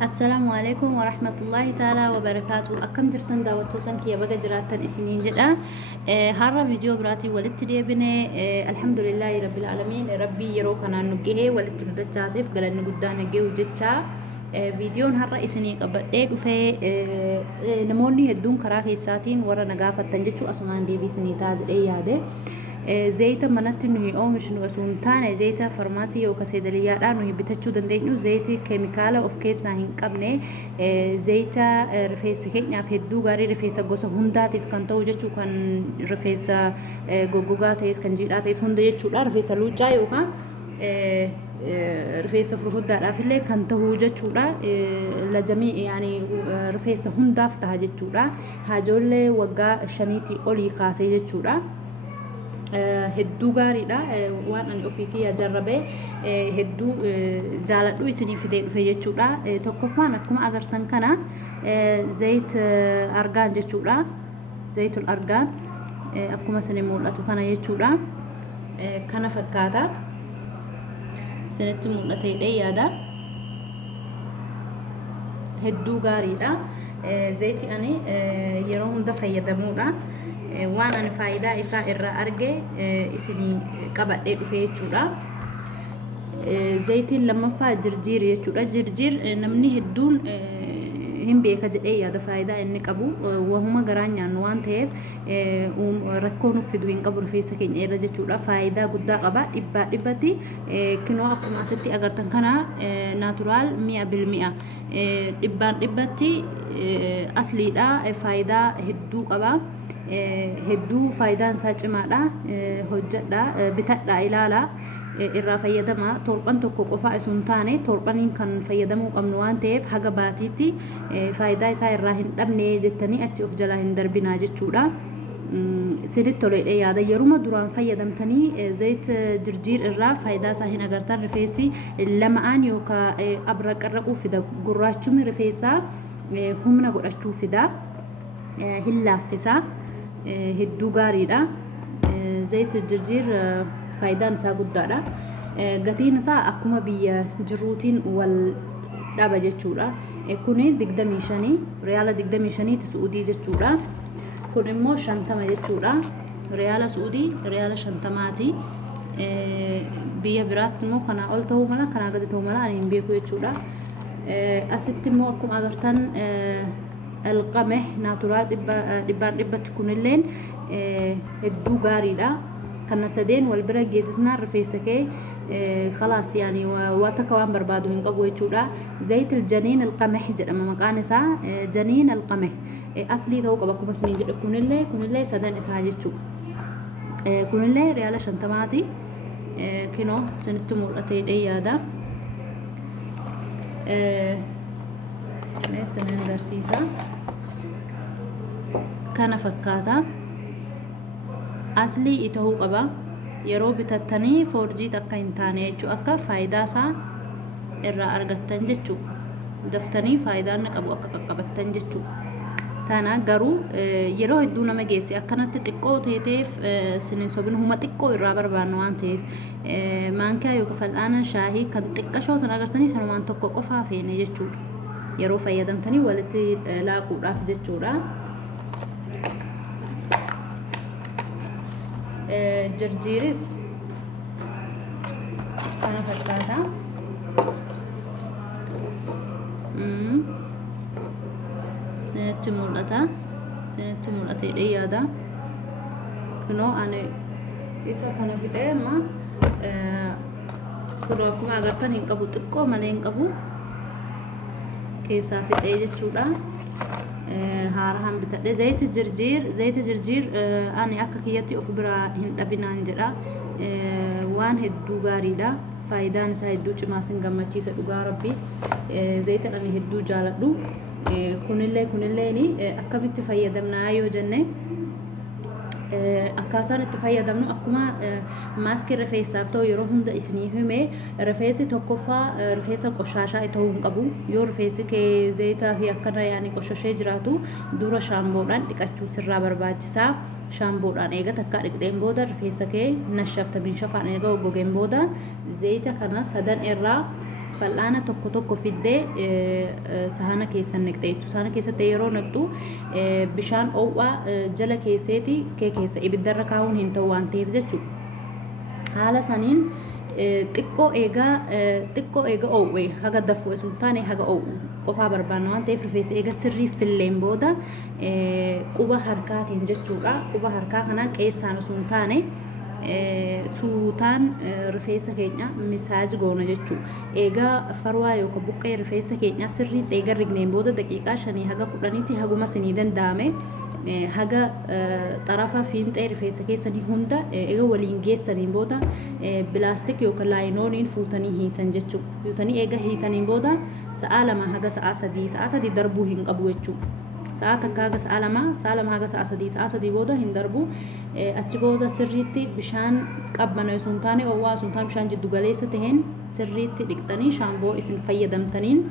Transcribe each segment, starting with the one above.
السلام عليكم ورحمة الله تعالى وبركاته. أكم جرتن دعوتوتن كي بقى جراتن إسنين جدا. هذا فيديو براتي ولدت بني. الحمد لله رب العالمين. ربي يروك أنا نجيه ولدت ردت جاسف قال إنه قدام نجيه وجتشا. فيديو هذا إسنين قبل وفي نموني هدون كراهي ساتين ورا نجافة تنجتشو أصلا دي بيسني تاج هذا. زيت منات إنه مش إنه سنتان زيت فرماسي أو كسيدلية إنه بتشود عندنا زيت كيميكال أو كيس هين قبنا زيت رفيس كينيا في الدو غاري رفيس جوز هندا تفكان توجه شو كان رفيس جوجوغا تيس كان جيرات تيس هندا يشودا رفيس لوجا يوكا رفيس فرفود دار أفيله كان توجه شودا لجميع يعني رفيس هندا فتح جشودا هاجول وجا شنيتي أولي خاصة جشودا hedduu gaariidha waan ani ofii kiyya jarrabe hedduu jaaladhu isinii fidee dhufe jechuudha tokkoffaan akkuma agartan kana zayit argaan jechuudha zayitul argaan akkuma isinii mul'atu kana jechuudha kana fakkaata isinitti mul'ateedha yaada hedduu gaariidha zayiti ani yeroo hunda fayyadamuudha waan ani faayidaa isaa irraa arge isinii qabadhee dhufe jechuudha zayitiin lammaffaa jirjiir jechuudha jirjiir namni hedduun hin beeka jedhee yaada faayidaa inni qabu wahuma garaan nyaannu waan ta'eef rakkoo nuuf fidu hin qabu rifeensa keenya irra jechuudha faayidaa guddaa qaba dhibbatti kinoo akkuma asitti agartan kana naaturaal 100% dhibbatti asliidha faayidaa hedduu qaba hedduu faayidaan isaa cimaadha hojjedha bitadha ilaala irraa fayyadama torban tokko qofa isun taane torbaniin kan fayyadamuu qabnu waan ta'eef haga baatiitti faayidaa isaa irraa hin dhabne jettanii achi of jalaa hin darbinaa jechuudha sinitti toleedha yaada yeruma duraan fayyadamtanii zayit jirjiir irraa faayidaa isaa hin agartan rifeensi lama'aan yookaan abraqarraquu fida gurraachumni rifeensaa humna godhachuu fida hin laaffisa hedduu gaariidha zayit jirjiir faayidaan isaa guddaadha gatiin isaa akkuma biyya jiruutiin wal dhaba jechuudha kuni 25 riyaala 25 ti suudii jechuudha kun immoo 50 jechuudha riyaala suudii riyaala 50 ti biyya biraatti immoo kana ol ta'uu mala kana gadi ta'uu mala ani hin beeku jechuudha asitti immoo akkuma agartan القمح ناتورال دبان تكون اللين هدو غاريدا كنا سدين والبرا جيسسنا رفيسكي خلاص يعني واتكوان بربادو هنقبو يجودا زيت الجنين القمح جرم مقانسا جنين القمح اصلي تو قبكم سنين جد كون اللي سدن اساجچو كون اللي ريال شنتماتي كينو سنتمو اتيدي يادا سنين درسيسا كان فكاتا أصلي إتهو قبا يرو بتتني فورجي تكا انتاني يجو أكا فايدا سا إرى أرغتن جتشو دفتني فايدا نقبو أكا قبتن جتشو تانا غرو يرو هدو نمجيسي أكنا تتقو تيتيف سنين صبين هما تقو إرى بربانوان تيف مانكا يوكا فالآنا شاهي كان تقشو تناغرتني سنوان تقو قفا فيني جتشو yeroo fayyadamtanii walitti laaquudhaaf jechuudha jirjiiris kana fakkaata sinitti mul'ateedha yaada kunoo ani isa kana fidee amma kunoo akkuma agartan hin qabu xiqqoo malee hin qabu keessaa fixee jechuudha haaraan bitadhe zayita jirjiir ani akka kiyyatti of biraa hin dhabinaan jedha waan hedduu gaariidha faayidaan isaa hedduu cimaa sin gammachiisa dhugaa rabbii zayita ani hedduu jaaladhu kunillee akkamitti fayyadamnaa yoo jenne akkaataan itti fayyadamnu akkuma maaskii rifeensaaf ta'u yeroo hunda isinii hime rifeensi tokkoffaa rifeensa qoshaashaa ta'uu hin qabu yoo rifeensi kee zayitaa fi akkana yaani qoshashee jiraatu dura shaamboodhaan dhiqachuu sirraa barbaachisaa shaamboodhaan eega takka dhiqxeen booda rifeensa kee nashafta bin shafaan eega goggeen booda zayita kana sadan irraa fal'aana tokko fiddee sahana keessa naqxe jechuudha. Sahana keessatti yeroo naqxu bishaan oowwaa jala keesseeti kee keessa ibiddarra kaa'uun hin ta'u waan ta'eef jechuudha. Haala saniin xiqqoo eega oowwee haga dafuu sun taane haga oowwu qofaa barbaanna waan ta'eef rifeensa eega sirrii filleen booda quba harkaatiin jechuudha. Quba harkaa kanaa qeessaan sun taane suutaan rifeensa keenya misaaji goona jechuudha. Eegaa farwaa yookaan buqqee rifeensa keenya sirriitti eega rigneen booda daqiiqaa 5 haga 10tti haguma sinii danda'ame haga xarafa fiinxee rifeensa keessanii hunda eega waliin geessaniin booda pilaastik yookaan laayinooniin fuutanii hiitan jechuudha. Fuutanii eega hiitaniin booda sa'a 2 haga sa'a 3 darbuu hin qabu jechuudha. Sa'a takka haga sa'a 2 haga sa'a 3 booda hin darbu. Achi booda sirriitti bishaan qabbana sun taane oowwaa sun taane bishaan jiddu galeessa taheen sirriitti dhiqxanii shaamboo isin fayyadamtaniin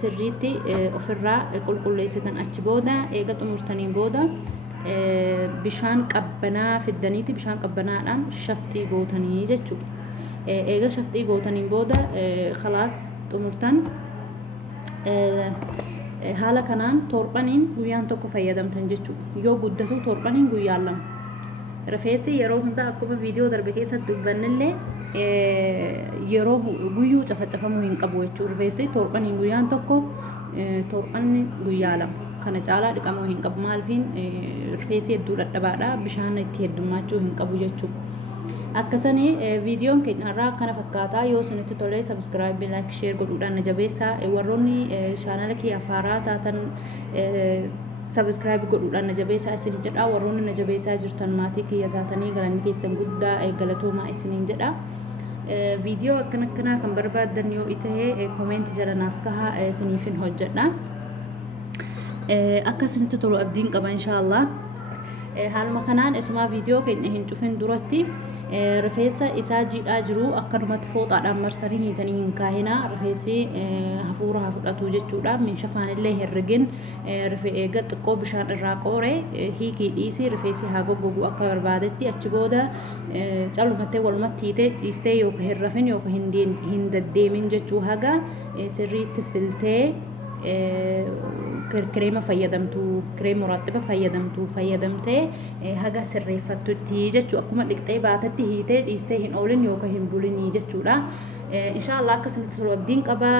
sirriitti ofirraa qulqulleessitan. Achi booda eega xumurtaniin booda bishaan qabbanaa fiddaniiti bishaan qabbanaadhaan shafxii gootanii jechuudha. Eega shafxii gootaniin booda khalaas xumurtan. Haala kanaan torbaniin guyyaan tokko fayyadamtan jechuudha. Yoo guddatu torbaniin guyyaan 2. Rifeensi yeroo hunda akkuma viidiyoo darbe keessatti dubbannillee yeroo guyyuu cafacafamuu hin qabu jechuudha. Rifeensi torbaniin guyyaan tokko torbanni guyyaa 2. Kana caalaa dhiqamuu hin qabu. Maaliifin rifeensi hedduu dadhabaadha. Bishaan itti heddummachuu hin qabu jechuudha. Akkasanii viidiyoon keenya irraa kana fakkaataa. Yoo isinitti tole subscribe like share godhuudhaan na jabeessaa. Warroonni chaanala kiyya haaraa taatan subscribe godhuudhaan na jabeessaa isin jedha. Warroonni na jabeessaa jirtan maatii kiyya taatanii galanni keessan guddaa galatoomaa isiniin jedha. Viidiyoo akkanaa kan barbaadan yoo ta'e koomenti jala naaf kahaa isiniifin hojjedha. Akka isinitti tolu abdiin qaba inshaallah. Haaluma kanaan isumaa viidiyoo keenya hin cufin duratti rifeensa isaa jiidhaa jiru akkanumatti fooxaadhaan marsanii hiitanii hin kaahinaa. Rifeensi hafuura haa fudhatu jechuudha. Meeshaa illee herregin eega xiqqoo bishaan irraa qoore hiikii dhiisii rifeensi haa goggogu akka barbaadetti. Achi booda calumattee walumatti hiitee dhiistee yookaan hin rafin yookaan hin deddeemin jechuu haga sirriitti filtee kireema fayyadamtu kireema muraxxiba fayyadamtee haga sirreeffattutti jechuudha. Akkuma dhiqxee baatatti hiitee dhiistee hin oolin yookaan hin bulinii jechuudha. Inshaallah akkasumatti tolu abdiin qaba.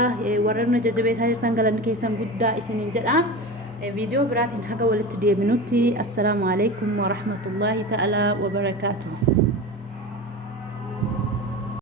Warreen jajjabeessaa jirtan galanni keessan guddaa isiniin jedha. Viidiyoo biraatiin haga walitti deebinutti assalaamu alaykum wa rahmatullahi ta'ala wa barakaatuh.